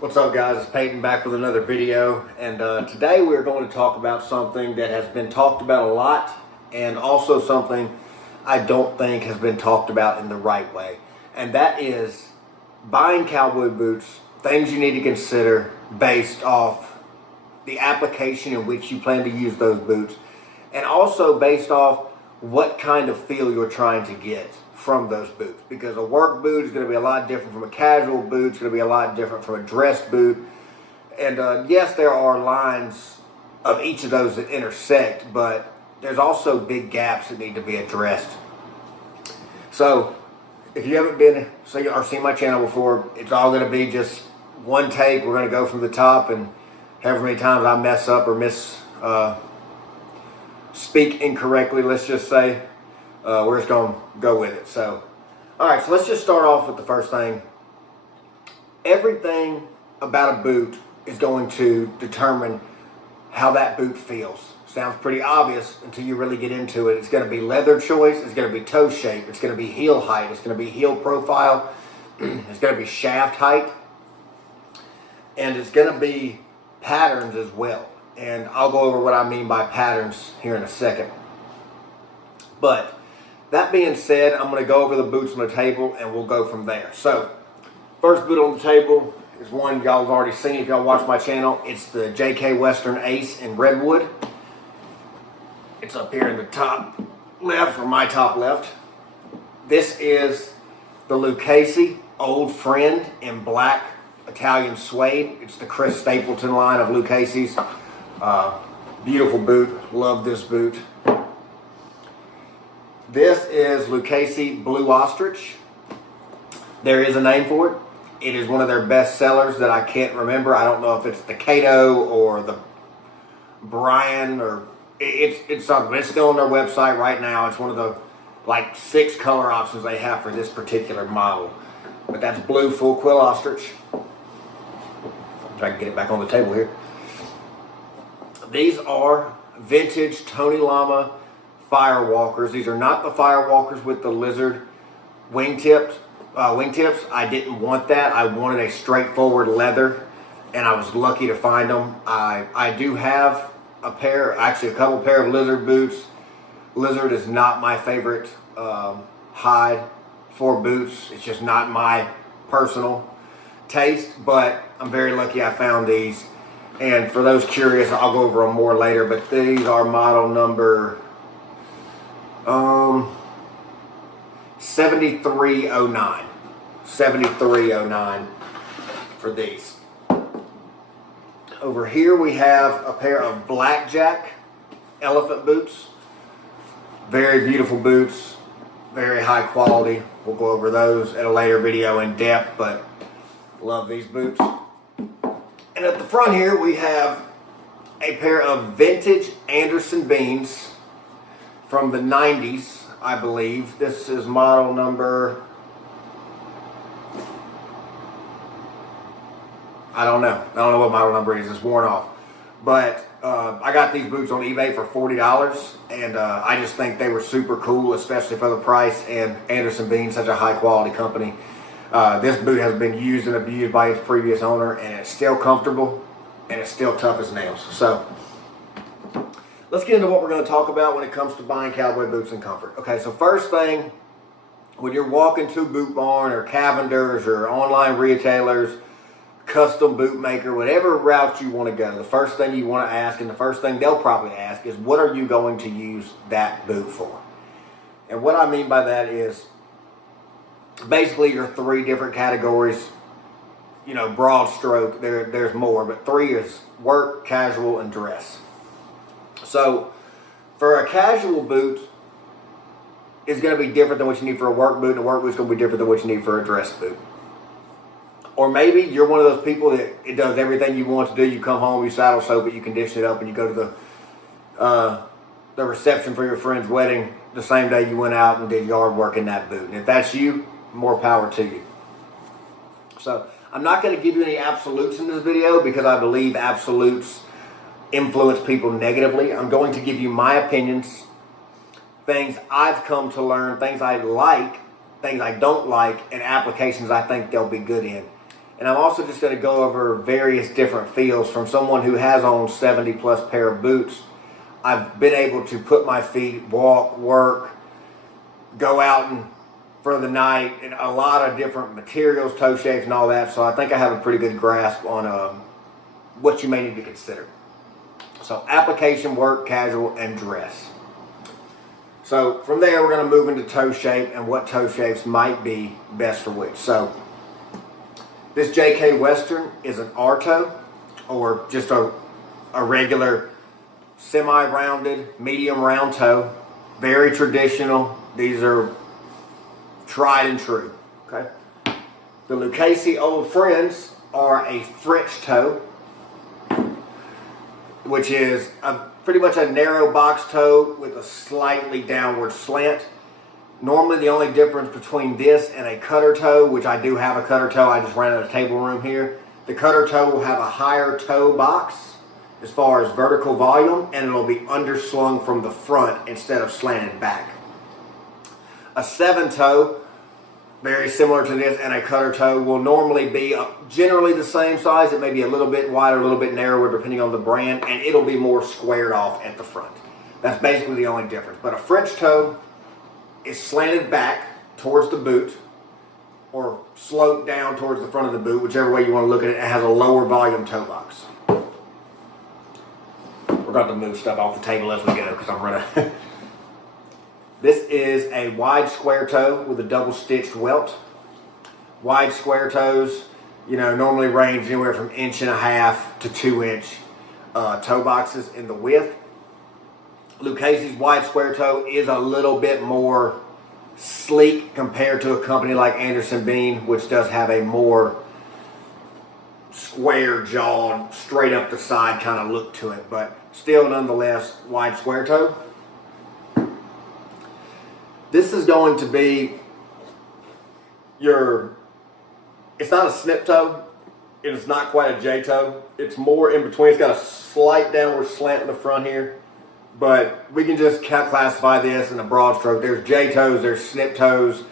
What's up, guys? It's Peyton back with another video, and today we're going to talk about something that has been talked about a lot, and also something I don't think has been talked about in the right way, and that is buying cowboy boots, things you need to consider based off the application in which you plan to use those boots, and also based off what kind of feel you're trying to get from those boots, because a work boot is going to be a lot different from a casual boot. It's going to be a lot different from a dress boot. And yes, there are lines of each of those that intersect, but there's also big gaps that need to be addressed. So if you haven't been or seen my channel before, it's all going to be just one take. We're going to go from the top, and however many times I mess up or speak incorrectly, let's just say, we're just going to go with it. So, all right, so let's just start off with the first thing. Everything about a boot is going to determine how that boot feels. Sounds pretty obvious until you really get into it. It's going to be leather choice. It's going to be toe shape. It's going to be heel height. It's going to be heel profile. It's going to be shaft height. And it's going to be patterns as well. And I'll go over what I mean by patterns here in a second. But that being said, I'm going to go over the boots on the table and we'll go from there. So, first boot on the table is one y'all have already seen if y'all watch my channel. It's the JK Western Ace in Redwood. It's up here in the top left, or my top left. This is the Lucchese Old Friend in black Italian suede. It's the Chris Stapleton line of Lucchese's. Beautiful boot. Love this boot. This is Lucchese Blue Ostrich. There is a name for it. It is one of their best sellers that I can't remember. I don't know if it's the Cato or the Brian, or it's something. It's still on their website right now. It's one of the like 6 color options they have for this particular model. But that's blue full quill ostrich. If I can get it back on the table here. These are vintage Tony Lama Firewalkers. These are not the Firewalkers with the lizard wingtips. I didn't want that. I wanted a straightforward leather, and I was lucky to find them. I do have a couple pair of lizard boots. Lizard is not my favorite hide for boots. It's just not my personal taste, but I'm very lucky I found these. And for those curious, I'll go over them more later, but these are model number 7309. 7309 for these. Over here we have a pair of blackjack elephant boots. Very beautiful boots, very high quality. We'll go over those at a later video in depth, but love these boots. And at the front here we have a pair of vintage Anderson beans from the 90s, I believe. This is model number, I don't know what model number it is. It's worn off. But I got these boots on eBay for $40, and I just think they were super cool, especially for the price, and Anderson Bean, such a high quality company. This boot has been used and abused by its previous owner, and it's still comfortable, and it's still tough as nails. So, let's get into what we're going to talk about when it comes to buying cowboy boots and comfort. Okay, so first thing, when you're walking to Boot Barn or Cavender's or online retailers, custom boot maker, whatever route you want to go, the first thing you want to ask, and the first thing they'll probably ask, is what are you going to use that boot for? And what I mean by that is basically your 3 different categories, broad stroke. There's more, but 3 is work, casual, and dress. So for a casual boot, it's going to be different than what you need for a work boot, and a work boot is going to be different than what you need for a dress boot. Or maybe you're one of those people that it does everything you want to do. You come home, you saddle soap it, you condition it up, and you go to the reception for your friend's wedding the same day you went out and did yard work in that boot. And if that's you, more power to you. So I'm not going to give you any absolutes in this video because I believe absolutes influence people negatively. I'm going to give you my opinions, things I've come to learn, things I like, things I don't like, and applications I think they'll be good in. And I'm also just going to go over various different feels from someone who has owned 70 plus pair of boots. I've been able to put my feet, walk, work, go out and for the night, and a lot of different materials, toe shapes and all that. So I think I have a pretty good grasp on what you may need to consider. So application, work, casual, and dress. So from there, we're going to move into toe shape and what toe shapes might be best for which. So this JK Western is an R toe, or just a regular semi-rounded, medium round toe. Very traditional. These are tried and true. Okay. The Lucchese Old Friends are a French toe, which is pretty much a narrow box toe with a slightly downward slant. Normally the only difference between this and a cutter toe, which I do have a cutter toe, I just ran out of table room here. The cutter toe will have a higher toe box as far as vertical volume, and it'll be underslung from the front instead of slanted back. A 7 toe, very similar to this, and a cutter toe will normally be generally the same size. It may be a little bit wider, a little bit narrower depending on the brand, and it'll be more squared off at the front. That's basically the only difference. But a French toe is slanted back towards the boot or sloped down towards the front of the boot, whichever way you want to look at it. It has a lower volume toe box. We're going to move stuff off the table as we go because I'm running. This is a wide square toe with a double stitched welt. Wide square toes, normally range anywhere from 1.5 to 2 inch toe boxes in the width. Lucchese's wide square toe is a little bit more sleek compared to a company like Anderson Bean, which does have a more square jawed, straight up the side kind of look to it, but still nonetheless wide square toe. This is going to be it's not a snip toe, and it's not quite a J toe. It's more in between. It's got a slight downward slant in the front here, but we can just classify this in a broad stroke. There's J toes, there's snip toes,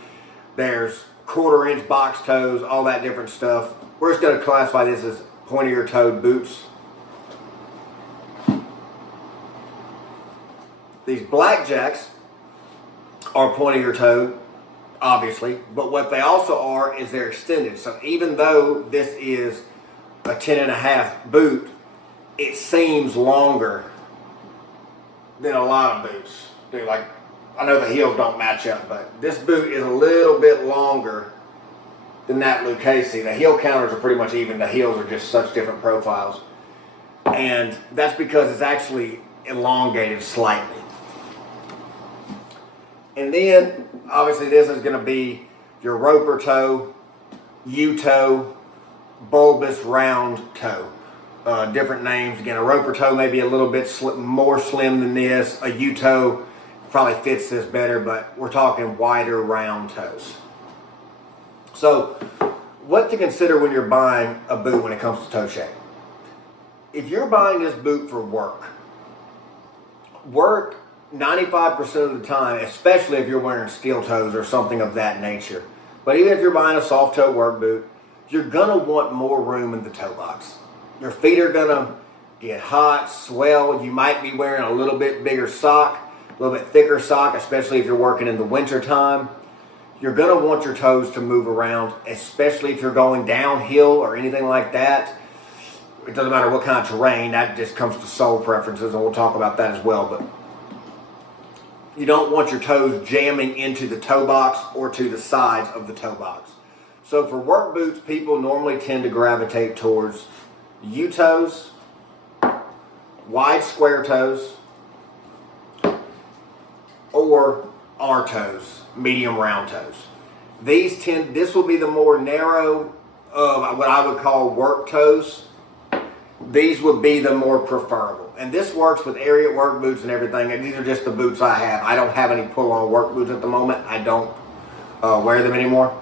there's 1/4 inch box toes, all that different stuff. We're just going to classify this as pointier toed boots. These blackjacks are pointier toed, obviously, but what they also are is they're extended. So even though this is a 10.5 boot, it seems longer than a lot of boots do. Like, I know the heels don't match up, but this boot is a little bit longer than that Lucchese. The heel counters are pretty much even. The heels are just such different profiles. And that's because it's actually elongated slightly. And then, obviously, this is going to be your roper toe, U-toe, bulbous round toe. Different names. Again, a roper toe may be a little bit more slim than this. A U-toe probably fits this better, but we're talking wider round toes. So, what to consider when you're buying a boot when it comes to toe shape? If you're buying this boot for work 95% of the time, especially if you're wearing steel toes or something of that nature, but even if you're buying a soft toe work boot, you're going to want more room in the toe box. Your feet are going to get hot, swell. You might be wearing a little bit bigger sock, a little bit thicker sock, especially if you're working in the winter time. You're going to want your toes to move around, especially if you're going downhill or anything like that. It doesn't matter what kind of terrain. That just comes to sole preferences, and we'll talk about that as well. But you don't want your toes jamming into the toe box or to the sides of the toe box. So for work boots, people normally tend to gravitate towards U-toes, wide square toes, or R-toes, medium round toes. This will be the more narrow of what I would call work toes. These would be the more preferable. And this works with Ariat work boots and everything. And these are just the boots I have. I don't have any pull-on work boots at the moment. I don't wear them anymore.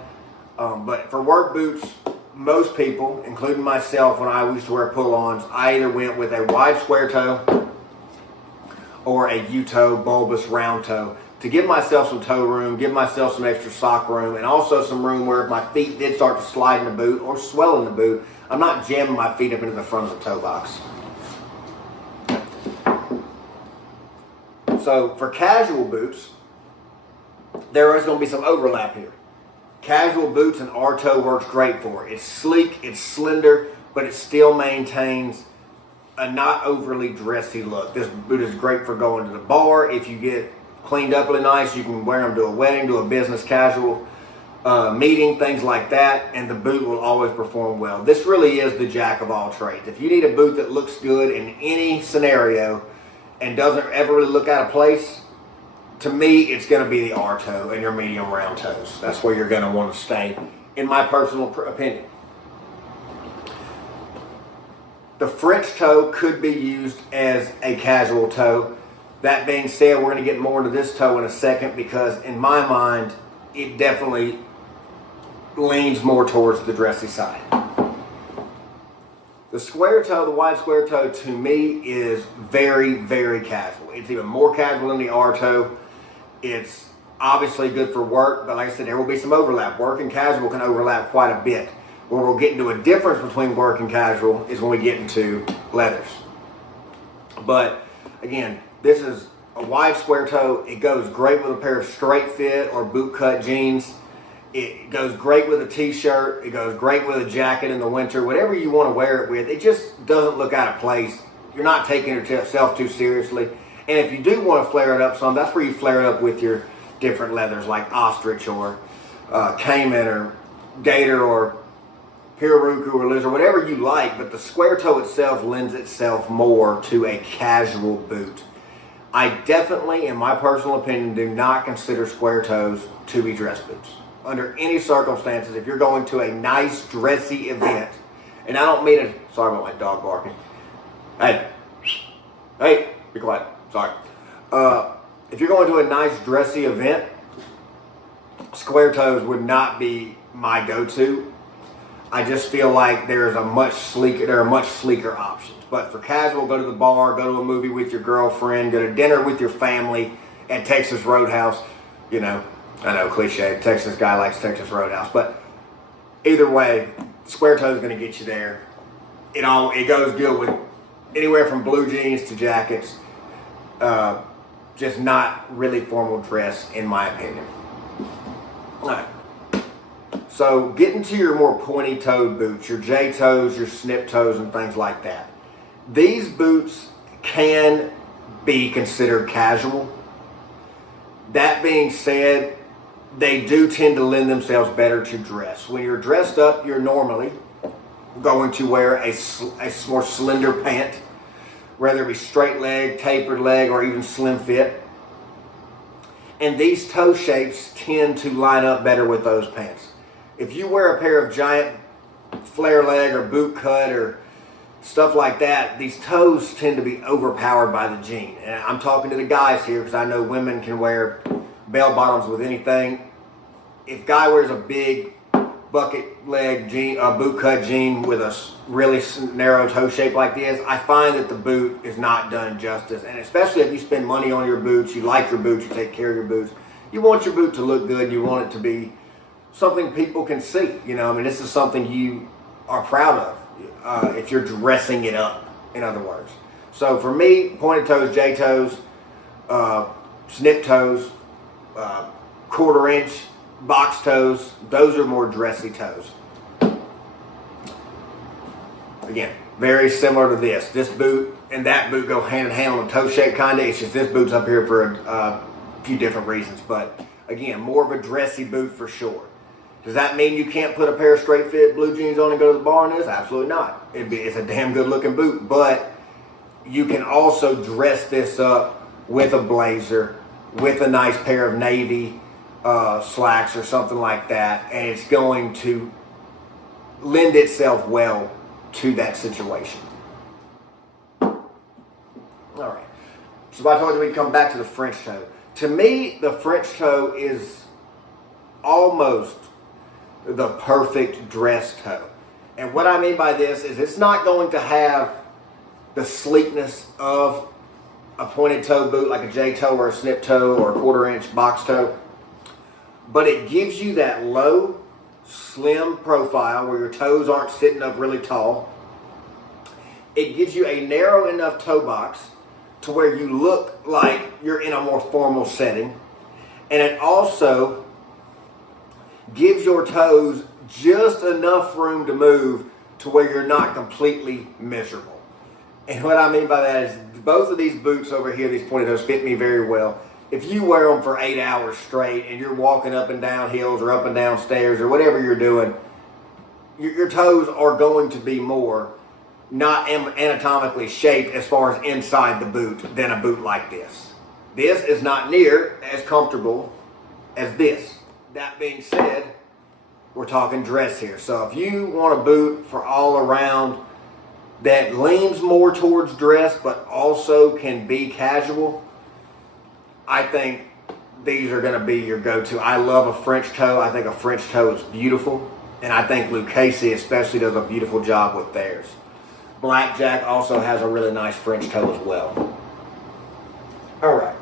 But for work boots, most people, including myself, when I used to wear pull-ons, I either went with a wide square toe or a U-toe, bulbous round toe to give myself some toe room, give myself some extra sock room, and also some room where if my feet did start to slide in the boot or swell in the boot, I'm not jamming my feet up into the front of the toe box. So for casual boots, there is going to be some overlap here. Casual boots and R-toe works great for. It's sleek, it's slender, but it still maintains a not overly dressy look. This boot is great for going to the bar. If you get cleaned up really nice, you can wear them to a wedding, to a business casual meeting, things like that, and the boot will always perform well. This really is the jack of all trades. If you need a boot that looks good in any scenario and doesn't ever really look out of place, to me, it's going to be the R-toe and your medium round toes. That's where you're going to want to stay, in my personal opinion. The French toe could be used as a casual toe. That being said, we're going to get more into this toe in a second because in my mind, it definitely leans more towards the dressy side. The square toe, the wide square toe, to me is very, very casual. It's even more casual than the R-toe. It's obviously good for work, but like I said, there will be some overlap. Work and casual can overlap quite a bit. Where we'll get into a difference between work and casual is when we get into leathers. But again, this is a wide square toe. It goes great with a pair of straight fit or boot cut jeans. It goes great with a t-shirt. It goes great with a jacket in the winter. Whatever you want to wear it with, it just doesn't look out of place. You're not taking yourself too seriously. And if you do want to flare it up some, that's where you flare it up with your different leathers like ostrich or caiman or gator or Pirarucu or lizard, whatever you like, but the square toe itself lends itself more to a casual boot. I definitely, in my personal opinion, do not consider square toes to be dress boots. Under any circumstances, if you're going to a nice, dressy event, and I don't mean it, sorry about my dog barking. Hey, be quiet, sorry. If you're going to a nice, dressy event, square toes would not be my go-to. I just feel like there are much sleeker options. But for casual, go to the bar, go to a movie with your girlfriend, go to dinner with your family at Texas Roadhouse. You know, I know, cliche, Texas guy likes Texas Roadhouse. But either way, square toe is going to get you there. It goes good with anywhere from blue jeans to jackets. Just not really formal dress, in my opinion. All right. So getting to your more pointy-toed boots, your J-toes, your snip toes, and things like that. These boots can be considered casual. That being said, they do tend to lend themselves better to dress. When you're dressed up, you're normally going to wear a more slender pant, whether it be straight leg, tapered leg, or even slim fit. And these toe shapes tend to line up better with those pants. If you wear a pair of giant flare leg or boot cut or stuff like that, these toes tend to be overpowered by the jean. And I'm talking to the guys here because I know women can wear bell bottoms with anything. If guy wears a big bucket leg jean, a boot cut jean with a really narrow toe shape like this, I find that the boot is not done justice. And especially if you spend money on your boots, you like your boots, you take care of your boots, you want your boot to look good, you want it to be something people can see. You know, I mean, this is something you are proud of if you're dressing it up, in other words. So for me, pointed toes, J-toes, snip toes, quarter inch, box toes, those are more dressy toes. Again, very similar to this. This boot and that boot go hand in hand on the toe shape kind of. It's just this boot's up here for a few different reasons. But again, more of a dressy boot for sure. Does that mean you can't put a pair of straight fit blue jeans on and go to the bar in this? Absolutely not. It's a damn good looking boot, but you can also dress this up with a blazer, with a nice pair of navy slacks or something like that, and it's going to lend itself well to that situation. All right. So I told you we'd come back to the French toe. To me, the French toe is almost the perfect dress toe. And what I mean by this is it's not going to have the sleekness of a pointed toe boot like a J toe or a snip toe or a 1/4 inch box toe. But it gives you that low, slim profile where your toes aren't sitting up really tall. It gives you a narrow enough toe box to where you look like you're in a more formal setting. And it also gives your toes just enough room to move to where you're not completely miserable. And what I mean by that is both of these boots over here, these pointed toes, fit me very well. If you wear them for 8 hours straight and you're walking up and down hills or up and down stairs or whatever you're doing, your toes are going to be more not anatomically shaped as far as inside the boot than a boot like this. This is not near as comfortable as this. That being said, we're talking dress here. So if you want a boot for all around that leans more towards dress but also can be casual, I think these are going to be your go-to. I love a French toe. I think a French toe is beautiful. And I think Lucchese especially does a beautiful job with theirs. Blackjack also has a really nice French toe as well. All right.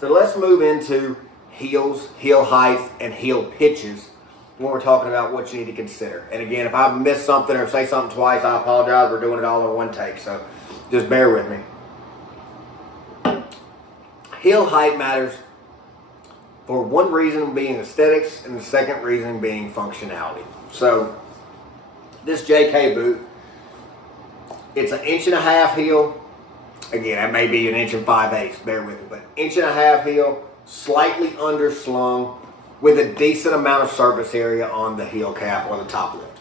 So let's move into heels, heel height, and heel pitches when we're talking about what you need to consider. And again, if I miss something or say something twice, I apologize. We're doing it all in one take, so just bear with me. Heel height matters for one reason being aesthetics and the second reason being functionality. So this JK boot, it's 1.5 inches heel. Again, that may be 1 5/8 inches, bear with me, but 1.5 inches heel, slightly underslung with a decent amount of surface area on the heel cap or the top lift.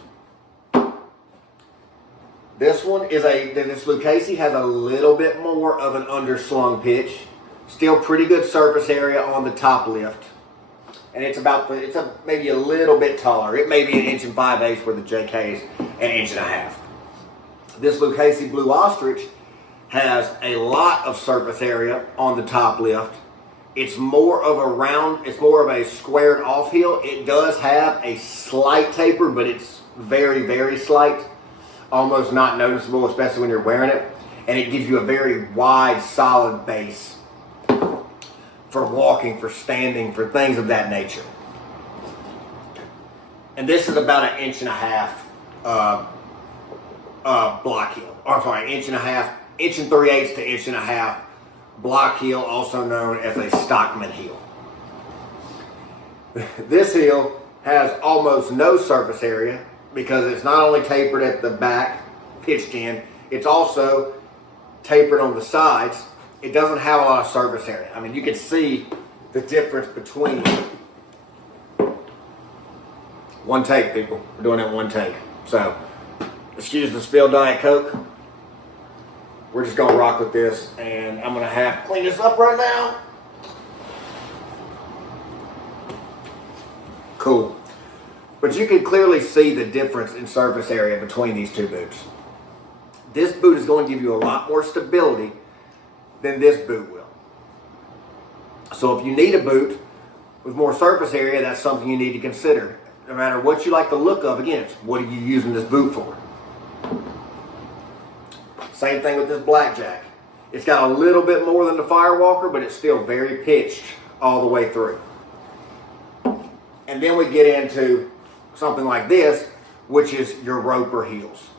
This one is this Lucchese has a little bit more of an underslung pitch. Still pretty good surface area on the top lift. And it's maybe a little bit taller. It may be 1 5/8 inches where the JK is 1.5 inches. This Lucchese Blue Ostrich has a lot of surface area on the top lift. It's more of a squared off heel. It does have a slight taper, but it's very, very slight. Almost not noticeable, especially when you're wearing it. And it gives you a very wide, solid base for walking, for standing, for things of that nature. And this is about 1.5 inches block heel. Or sorry, 1.5 inches, 1 3/8 to 1.5 inches block heel, also known as a Stockman heel. This heel has almost no surface area because it's not only tapered at the back, pitched in, it's also tapered on the sides. It doesn't have a lot of surface area. I mean, you can see the difference between one take, people. We're doing it in one take. So, excuse the spilled Diet Coke. We're just going to rock with this, and I'm going to have to clean this up right now. Cool. But you can clearly see the difference in surface area between these two boots. This boot is going to give you a lot more stability than this boot will. So if you need a boot with more surface area, that's something you need to consider. No matter what you like the look of, again, it's what are you using this boot for? Same thing with this Blackjack. It's got a little bit more than the Firewalker, but it's still very pitched all the way through. And then we get into something like this, which is your Roper heels.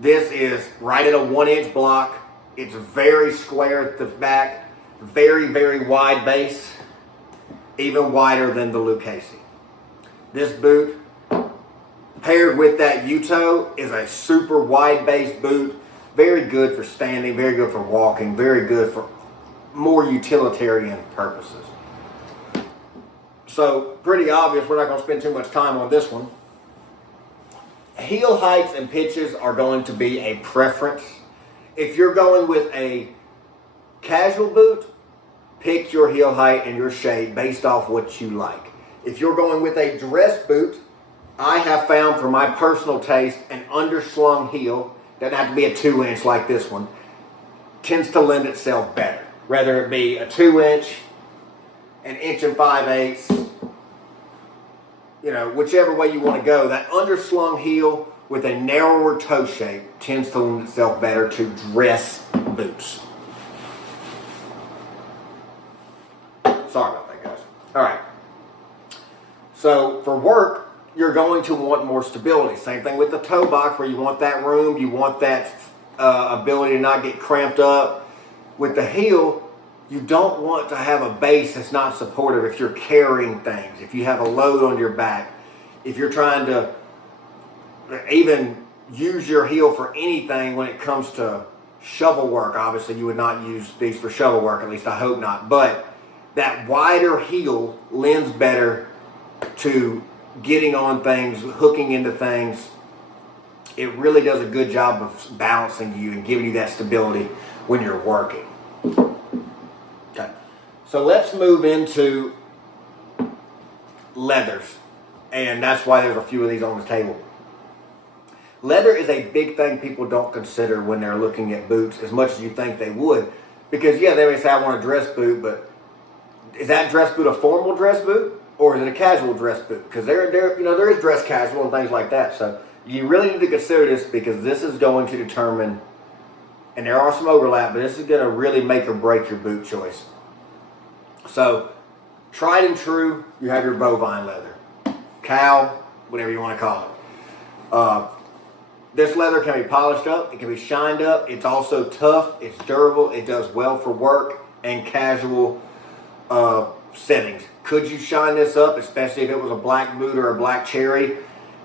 This is right at a 1-inch block. It's very square at the back, very, very wide base, even wider than the Lucchese. This boot, paired with that U-toe, is a super wide base boot. Very good for standing, very good for walking, very good for more utilitarian purposes. So, pretty obvious, we're not going to spend too much time on this one. Heel heights and pitches are going to be a preference. If you're going with a casual boot, pick your heel height and your shape based off what you like. If you're going with a dress boot, I have found for my personal taste, an underslung heel, doesn't have to be a 2-inch like this one, tends to lend itself better. Whether it be a 2-inch, 1 5/8 inches, you know, whichever way you want to go, that underslung heel with a narrower toe shape tends to lend itself better to dress boots. Sorry about that, guys. All right. So for work, you're going to want more stability. Same thing with the toe box, where you want that room, you want that ability to not get cramped up. With the heel, you don't want to have a base that's not supportive if you're carrying things, if you have a load on your back, if you're trying to even use your heel for anything when it comes to shovel work. Obviously, you would not use these for shovel work, at least I hope not. But that wider heel lends better to getting on things, hooking into things. It really does a good job of balancing you and giving you that stability when you're working. Okay, so let's move into leathers, and that's why there's a few of these on the table. Leather is a big thing people don't consider when they're looking at boots as much as you think they would, because yeah, they may say I want a dress boot, but is that dress boot a formal dress boot or is it a casual dress boot? Because there is dress casual and things like that. So you really need to consider this, because this is going to determine, and there are some overlap, but this is going to really make or break your boot choice. So tried and true, you have your bovine leather, cow, whatever you want to call it. This leather can be polished up, it can be shined up, it's also tough, it's durable, it does well for work and casual settings. Could you shine this up, especially if it was a black boot or a black cherry,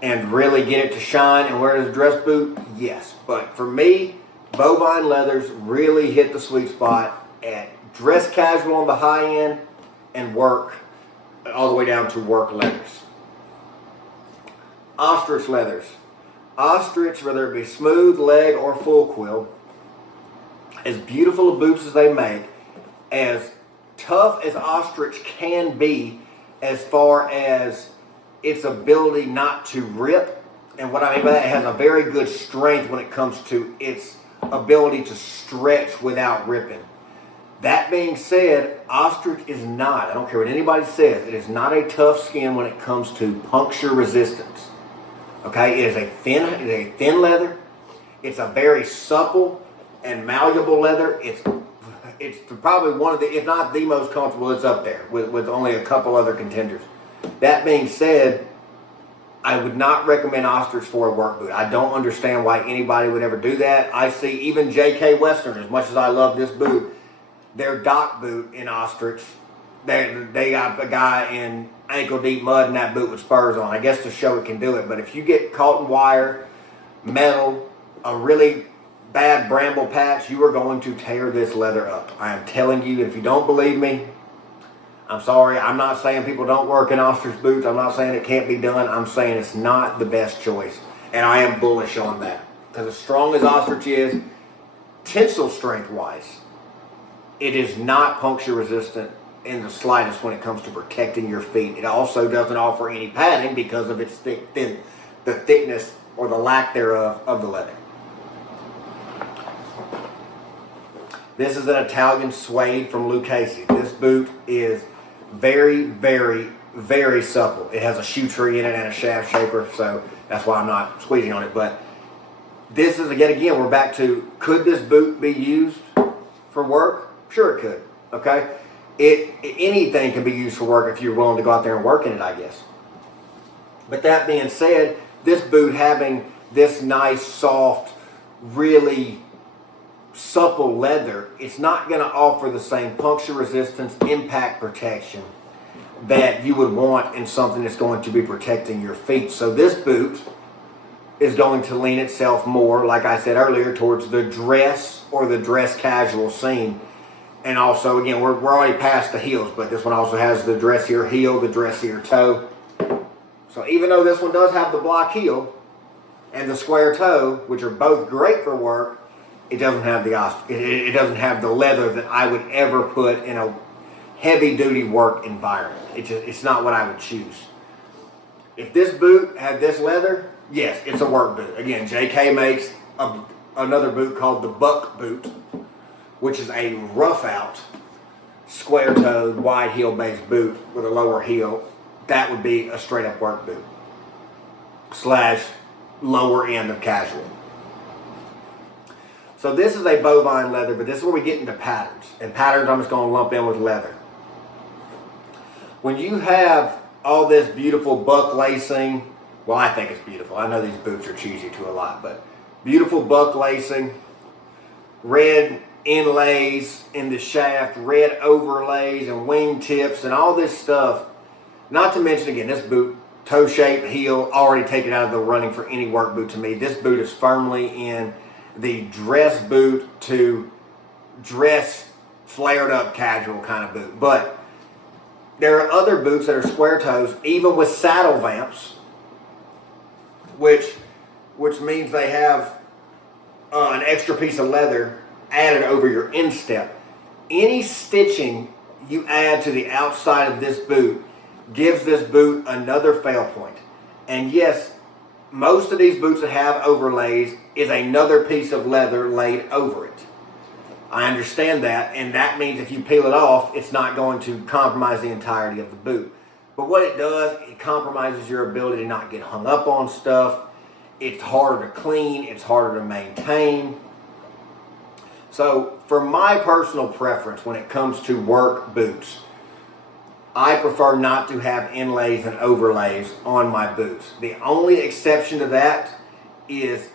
and really get it to shine and wear it as a dress boot? Yes. But for me, bovine leathers really hit the sweet spot at dress casual on the high end and work all the way down to work leathers. Ostrich leathers. Ostrich, whether it be smooth, leg, or full quill, as beautiful of boots as they make, as tough as ostrich can be as far as its ability not to rip. And what I mean by that, it has a very good strength when it comes to its ability to stretch without ripping. That being said, ostrich is not, I don't care what anybody says, it is not a tough skin when it comes to puncture resistance. Okay, it is a thin leather. It's a very supple and malleable leather. It's probably one of the, if not the most comfortable. It's up there with only a couple other contenders. That being said, I would not recommend ostrich for a work boot. I don't understand why anybody would ever do that. I see even J.K. Western, as much as I love this boot, their dock boot in ostrich, they got a guy in ankle deep mud in that boot with spurs on. I guess to show it can do it. But if you get caught in wire, metal, a really bad bramble patch, you are going to tear this leather up. I am telling you. If you don't believe me, I'm sorry. I'm not saying people don't work in ostrich boots. I'm not saying it can't be done. I'm saying it's not the best choice. And I am bullish on that. Because as strong as ostrich is, tensile strength wise, it is not puncture resistant in the slightest when it comes to protecting your feet. It also doesn't offer any padding because of its the thickness or the lack thereof of the leather. This is an Italian suede from Lucchese. This boot is very, very, very supple. It has a shoe tree in it and a shaft shaper, so that's why I'm not squeezing on it. But this is, again, we're back to, could this boot be used for work? Sure it could, okay? Anything can be used for work if you're willing to go out there and work in it, I guess. But that being said, this boot having this nice, soft, really supple leather, it's not going to offer the same puncture resistance, impact protection that you would want in something that's going to be protecting your feet. So this boot is going to lean itself more, like I said earlier, towards the dress or the dress casual scene. And also, again, we're already past the heels, but this one also has the dressier heel, the dressier toe. So even though this one does have the block heel and the square toe, which are both great for work, it doesn't have the leather that I would ever put in a heavy-duty work environment. It's not what I would choose. If this boot had this leather, yes, it's a work boot. Again, JK makes another boot called the Buck boot, which is a rough-out, square-toed, wide heel-based boot with a lower heel. That would be a straight-up work boot / lower end of casual. So this is a bovine leather, but this is where we get into patterns. And patterns I'm just going to lump in with leather. when you have all this beautiful buck lacing, well, I think it's beautiful. I know these boots are cheesy to a lot, but beautiful buck lacing, red inlays in the shaft, red overlays and wing tips and all this stuff. Not to mention, again, this boot, toe shape, heel, already taken out of the running for any work boot to me. This boot is firmly in the dress boot to dress flared up casual kind of boot. But there are other boots that are square toes, even with saddle vamps, which means they have an extra piece of leather added over your instep. Any stitching you add to the outside of this boot gives this boot another fail point. And yes, most of these boots that have overlays is another piece of leather laid over it. I understand that, and that means if you peel it off, it's not going to compromise the entirety of the boot. But what it does, it compromises your ability to not get hung up on stuff. It's harder to clean, it's harder to maintain. So for my personal preference when it comes to work boots, I prefer not to have inlays and overlays on my boots. The only exception to that is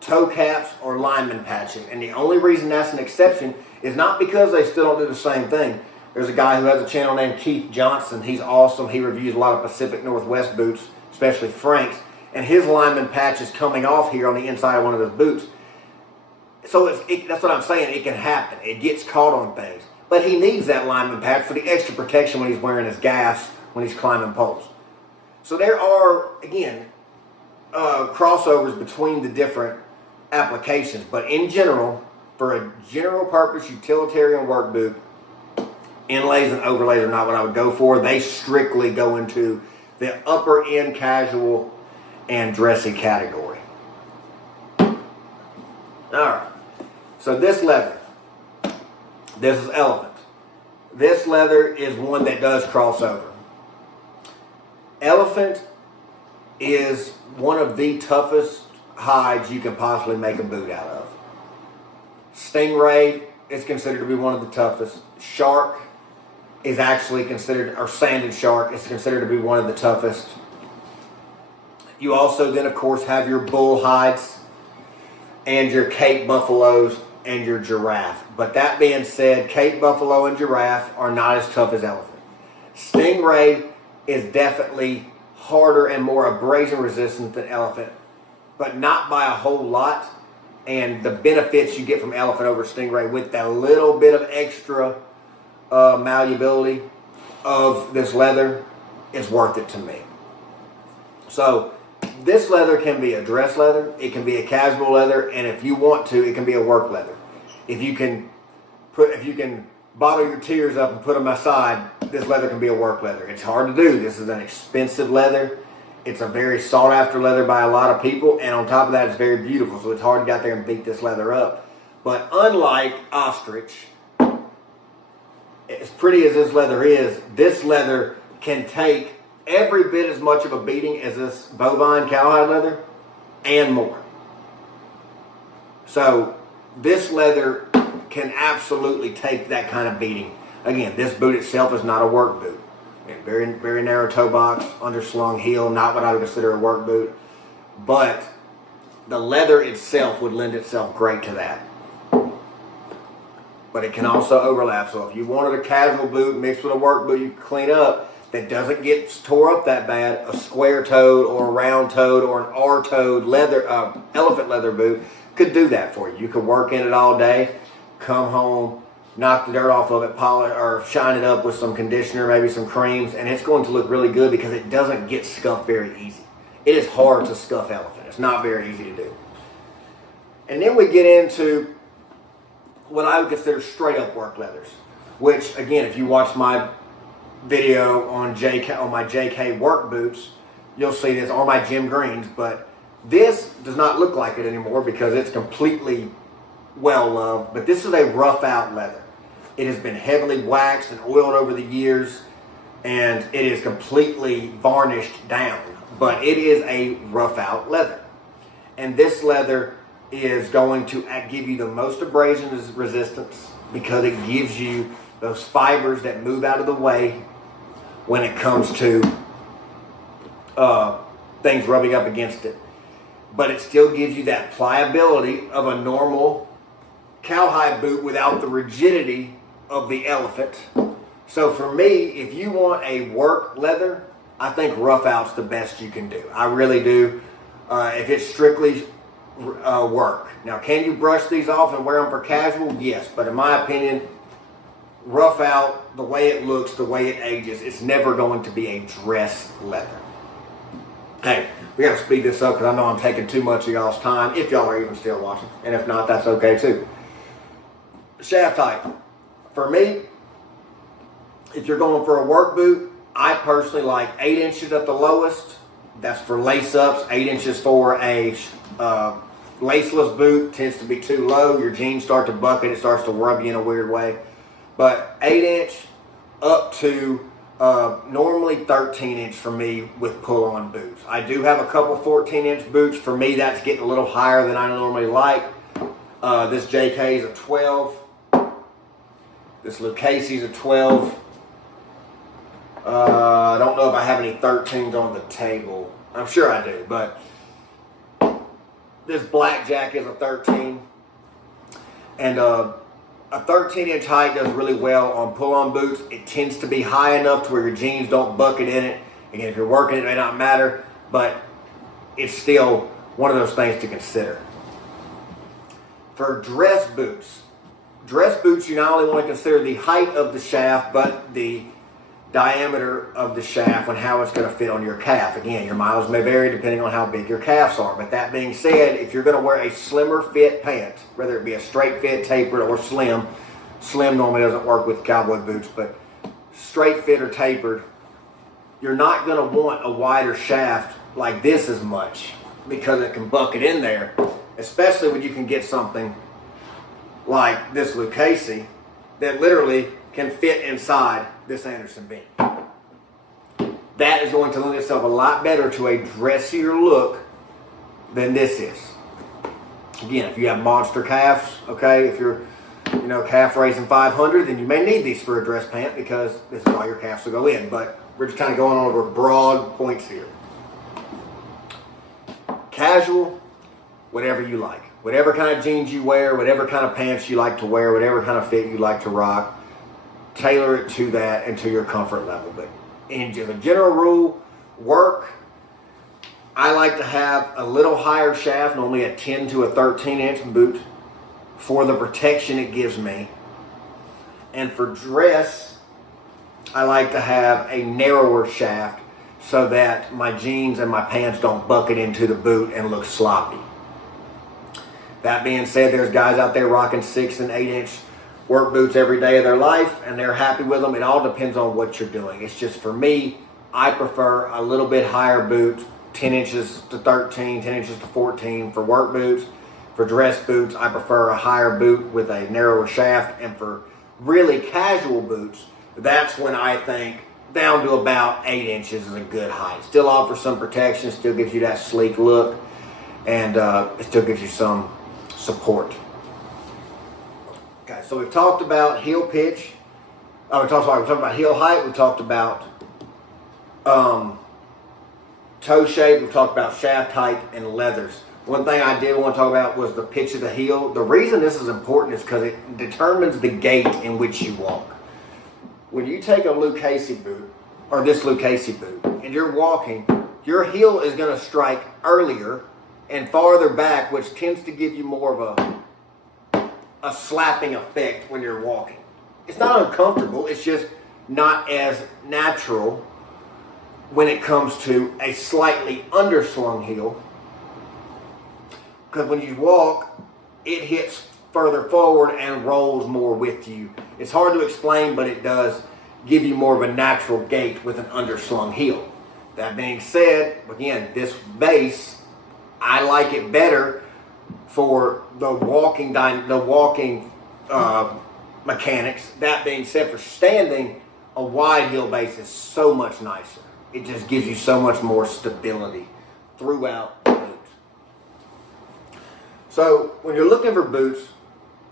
toe caps or lineman patching. And the only reason that's an exception is not because they still don't do the same thing. There's a guy who has a channel named Keith Johnson. He's awesome. He reviews a lot of Pacific Northwest boots, especially Frank's. And his lineman patch is coming off here on the inside of one of those boots. So that's what I'm saying. It can happen. It gets caught on things. But he needs that lineman patch for the extra protection when he's wearing his gaffs, when he's climbing poles. So there are, again, crossovers between the different applications. But in general, for a general purpose utilitarian work boot, inlays and overlays are not what I would go for. They strictly go into the upper end casual and dressy category. All right. So this leather, this is elephant. This leather is one that does cross over. Elephant is one of the toughest hides you can possibly make a boot out of. Stingray is considered to be one of the toughest. Shark is actually considered, or sanded shark is considered to be one of the toughest. You also then, of course, have your bull hides and your Cape buffaloes and your giraffe. But that being said, Cape buffalo and giraffe are not as tough as elephant. Stingray is definitely harder and more abrasion resistant than elephant, but not by a whole lot. And the benefits you get from elephant over Stingray with that little bit of extra malleability of this leather is worth it to me. So this leather can be a dress leather, it can be a casual leather, and if you want to, it can be a work leather. If you can bottle your tears up and put them aside, this leather can be a work leather. It's hard to do. This is an expensive leather. It's a very sought after leather by a lot of people, and on top of that, it's very beautiful. So it's hard to get out there and beat this leather up. But unlike ostrich, as pretty as this leather can take every bit as much of a beating as this bovine cowhide leather and more. So this leather can absolutely take that kind of beating. Again, this boot itself is not a work boot. Very, very narrow toe box, underslung heel, not what I would consider a work boot. But the leather itself would lend itself great to that. But it can also overlap. So if you wanted a casual boot mixed with a work boot you can clean up that doesn't get tore up that bad, a square-toed or a round-toed or an R-toed leather, elephant leather boot could do that for you. You could work in it all day, come home, knock the dirt off of it, polish or shine it up with some conditioner, maybe some creams, and it's going to look really good because it doesn't get scuffed very easy. It is hard to scuff elephant. It's not very easy to do. And then we get into what I would consider straight up work leathers, which again, if you watch my video on my JK work boots, you'll see this, or my Jim Greens, but this does not look like it anymore because it's completely well loved. But this is a rough out leather. It has been heavily waxed and oiled over the years, and it is completely varnished down, but it is a rough out leather. And this leather is going to give you the most abrasion resistance because it gives you those fibers that move out of the way when it comes to things rubbing up against it. But it still gives you that pliability of a normal cowhide boot without the rigidity of the elephant. So for me, if you want a work leather, I think rough out's the best you can do. I really do. If it's strictly work. Now, can you brush these off and wear them for casual? Yes, but in my opinion, rough out, the way it looks, the way it ages, it's never going to be a dress leather. Hey, we got to speed this up because I know I'm taking too much of y'all's time, if y'all are even still watching. And if not, that's okay too. Shaft height. For me, if you're going for a work boot, I personally like 8 inches at the lowest. That's for lace-ups. 8 inches for a laceless boot tends to be too low. Your jeans start to bucket. It starts to rub you in a weird way. But 8 inch up to normally 13 inch for me with pull-on boots. I do have a couple 14-inch boots. For me, that's getting a little higher than I normally like. This JK is a 12. This Lucchesi's a 12. I don't know if I have any 13s on the table. I'm sure I do, but this Blackjack is a 13. And a 13-inch height does really well on pull-on boots. It tends to be high enough to where your jeans don't bucket in it. Again, if you're working, it may not matter, but it's still one of those things to consider. For dress boots you not only want to consider the height of the shaft, but the diameter of the shaft and how it's going to fit on your calf. Again, your miles may vary depending on how big your calves are. But that being said, if you're going to wear a slimmer fit pant, whether it be a straight fit, tapered, or slim normally doesn't work with cowboy boots, but straight fit or tapered, you're not going to want a wider shaft like this as much because it can bucket in there, especially when you can get something like this Lucchesi that literally can fit inside this Anderson bean. That is going to lend itself a lot better to a dressier look than this is. Again, if you have monster calves, okay, if you're, calf raising 500, then you may need these for a dress pant because this is all your calves will go in. But we're just kind of going over broad points here. Casual, whatever you like. Whatever kind of jeans you wear, whatever kind of pants you like to wear, whatever kind of fit you like to rock, tailor it to that and to your comfort level. But in a general rule, work, I like to have a little higher shaft, normally a 10 to a 13-inch boot for the protection it gives me. And for dress, I like to have a narrower shaft so that my jeans and my pants don't bucket into the boot and look sloppy. That being said, there's guys out there rocking 6 and 8 inch work boots every day of their life, and they're happy with them. It all depends on what you're doing. It's just for me, I prefer a little bit higher boot, 10 inches to 13, 10 inches to 14 for work boots. For dress boots, I prefer a higher boot with a narrower shaft. And for really casual boots, that's when I think down to about 8 inches is a good height. Still offers some protection, still gives you that sleek look, and it still gives you some support. Okay, so we've talked about heel pitch. We talked about heel height. We talked about toe shape. We've talked about shaft height and leathers. One thing I did want to talk about was the pitch of the heel. The reason this is important is because it determines the gait in which you walk. When you take a Lucchesi boot, or this Lucchesi boot, and you're walking, your heel is going to strike earlier and farther back, which tends to give you more of a slapping effect when you're walking. It's not uncomfortable, it's just not as natural when it comes to a slightly underslung heel. Because when you walk, it hits further forward and rolls more with you. It's hard to explain, but it does give you more of a natural gait with an underslung heel. That being said, again, this base, I like it better for the walking mechanics. That being said, for standing, a wide heel base is so much nicer. It just gives you so much more stability throughout the boot. So when you're looking for boots,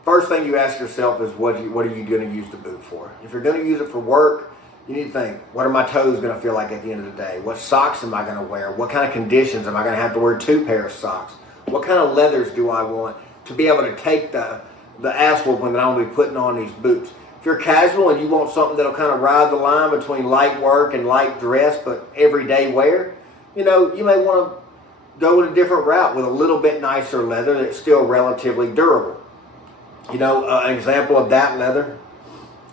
first thing you ask yourself is what are you going to use the boot for? If you're going to use it for work, you need to think, what are my toes going to feel like at the end of the day? What socks am I going to wear? What kind of conditions am I going to have to wear 2 pairs of socks? What kind of leathers do I want to be able to take the ass whooping that I'm going to be putting on these boots? If you're casual and you want something that'll kind of ride the line between light work and light dress, but everyday wear, you know, you may want to go in a different route with a little bit nicer leather that's still relatively durable. You know, an example of that leather,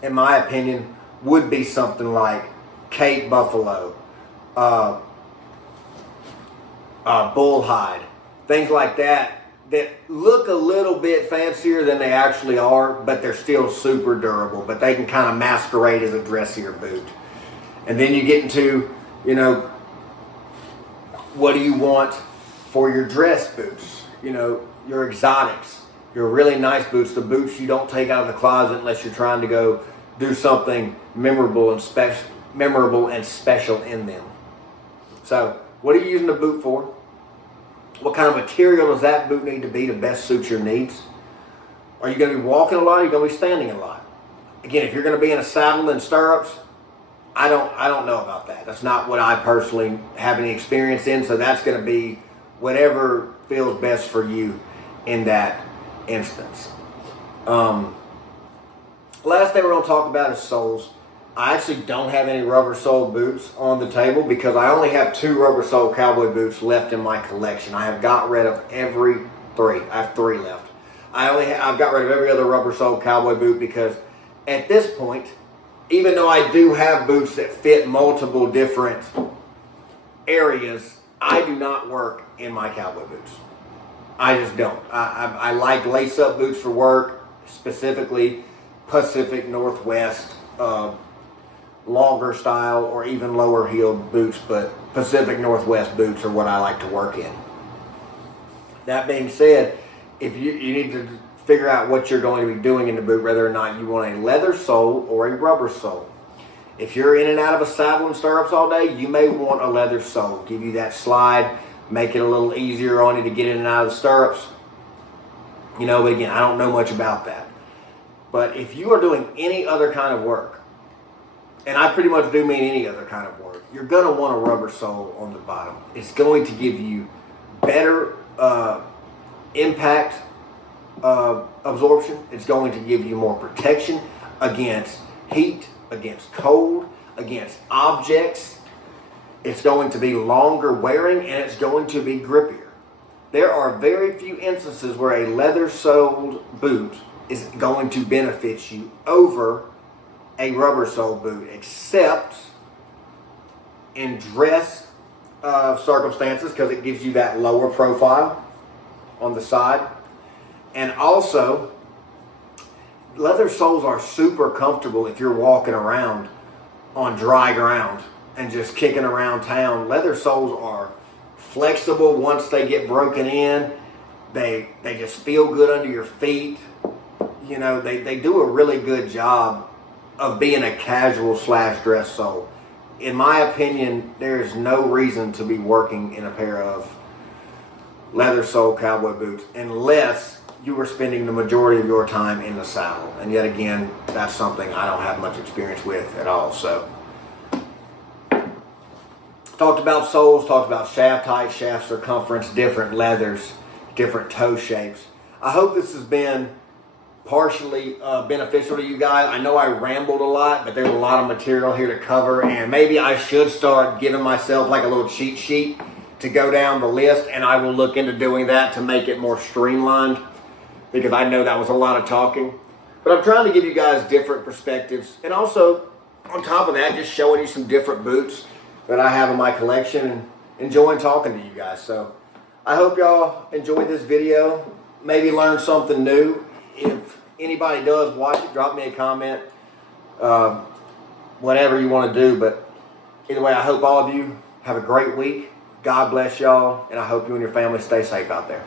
in my opinion, would be something like Cape Buffalo, bull hide, things like that look a little bit fancier than they actually are, but they're still super durable, but they can kind of masquerade as a dressier boot. And then you get into, you know, what do you want for your dress boots? You know, your exotics, your really nice boots, the boots you don't take out of the closet unless you're trying to go do something memorable and special in them. So, what are you using the boot for? What kind of material does that boot need to be to best suit your needs? Are you going to be walking a lot? Or are you going to be standing a lot? Again, if you're going to be in a saddle and stirrups, I don't know about that. That's not what I personally have any experience in. So that's going to be whatever feels best for you in that instance. Last thing we're going to talk about is soles. I actually don't have any rubber sole boots on the table because I only have 2 rubber sole cowboy boots left in my collection. I have got rid of every 3. I have 3 left. I've got rid of every other rubber sole cowboy boot because at this point, even though I do have boots that fit multiple different areas, I do not work in my cowboy boots. I just don't. I like lace-up boots for work, specifically Pacific Northwest, longer style or even lower heeled boots, but Pacific Northwest boots are what I like to work in. That being said, if you need to figure out what you're going to be doing in the boot, whether or not you want a leather sole or a rubber sole. If you're in and out of a saddle and stirrups all day, you may want a leather sole. Give you that slide, make it a little easier on you to get in and out of the stirrups. You know, but again, I don't know much about that. But if you are doing any other kind of work, and I pretty much do mean any other kind of work, you're going to want a rubber sole on the bottom. It's going to give you better impact absorption. It's going to give you more protection against heat, against cold, against objects. It's going to be longer wearing, and it's going to be grippier. There are very few instances where a leather-soled boot is going to benefit you over a rubber-soled boot, except in dress circumstances, because it gives you that lower profile on the side. And also, leather soles are super comfortable if you're walking around on dry ground and just kicking around town. Leather soles are flexible once they get broken in. They just feel good under your feet. You know, they do a really good job of being a casual / dress sole. In my opinion, there's no reason to be working in a pair of leather sole cowboy boots unless you were spending the majority of your time in the saddle. And yet again, that's something I don't have much experience with at all. So, talked about soles, talked about shaft height, shaft circumference, different leathers, different toe shapes. I hope this has been partially beneficial to you guys. I know I rambled a lot, but there's a lot of material here to cover, and maybe I should start giving myself like a little cheat sheet to go down the list, and I will look into doing that to make it more streamlined, because I know that was a lot of talking. But I'm trying to give you guys different perspectives, and also on top of that, just showing you some different boots that I have in my collection and enjoying talking to you guys. So I hope y'all enjoyed this video, maybe learned something new. If anybody does watch it, drop me a comment, whatever you want to do. But either way, I hope all of you have a great week. God bless y'all, and I hope you and your family stay safe out there.